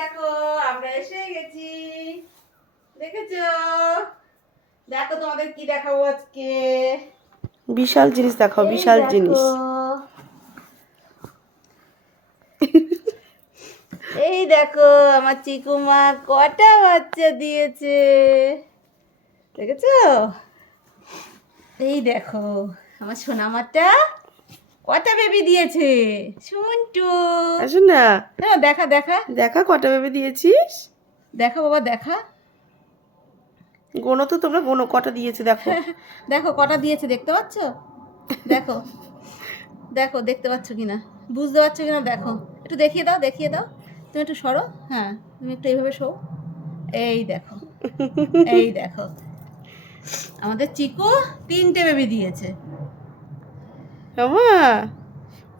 দেখো আমরা এসে গেছি, দেখেছো? দেখো তোমাদের কি দেখাবো আজকে। বিশাল জিনিস দেখাও, বিশাল জিনিস। এই দেখো আমার চিকুমা কটা বাচ্চা দিয়েছে, দেখেছো? এই দেখো আমার সোনামাটা কটা বেবি দিয়েছে। শুনটু আসুন না, দেখা দেখা দেখা কটা ভেবে দিয়েছিস। দেখা বাবা দেখা। গোনো তো, তোমরা গোনো কটা দিয়েছে দেখো। দেখো কটা দিয়েছে, দেখতে পাচ্ছ? দেখো দেখো দেখতে পাচ্ছ কিনা, বুঝতে পারছো কিনা দেখো। একটু দেখিয়ে দাও, দেখিয়ে দাও। তুমি একটু সরো, হ্যাঁ তুমি একটু এইভাবে শো। এই দেখো, এই দেখো আমাদের চিকু 3টে বেবি দিয়েছে। উমা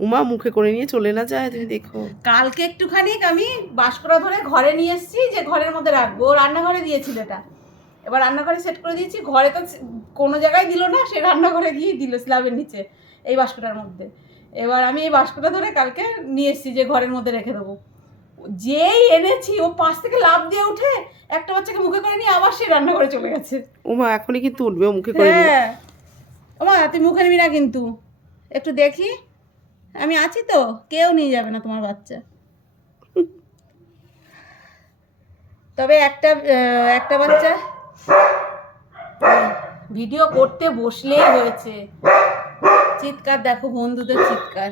উমা মুখে করে নিয়ে চলে না যায়, তুমি দেখো। কালকে একটুখানি আমি বাঁশকড়া ধরে ঘরে নিয়ে এসেছি, যে ঘরের মধ্যে রাখবো। ও রান্নাঘরে দিয়েছিল এটা, এবার রান্নাঘরে সেট করে দিয়েছি। ঘরে তো কোনো জায়গায় দিল না, সে রান্নাঘরে গিয়ে দিল স্ল্যাবের নিচে এই বাস্কটার মধ্যে। এবার আমি এই বাস্কটা ধরে কালকে নিয়ে এসেছি, যে ঘরের মধ্যে রেখে দেবো। যেই এনেছি ও পাশ থেকে লাফ দিয়ে উঠে একটা বাচ্চাকে মুখে করে নিয়ে আবার সে রান্নাঘরে চলে গেছে। উমা এখনই কিন্তু উঠবে মুখে করে নিয়ে। হ্যাঁ ওমা তুই মুখে নিবি না কিন্তু, একটু দেখি আমি আছি তো, কেউ নিয়ে যাবে না তোমার বাচ্চা। তবে একটা বাচ্চা ভিডিও করতে বসলেই হয়েছে, চিৎকার দেখো বন্ধুদের চিৎকার।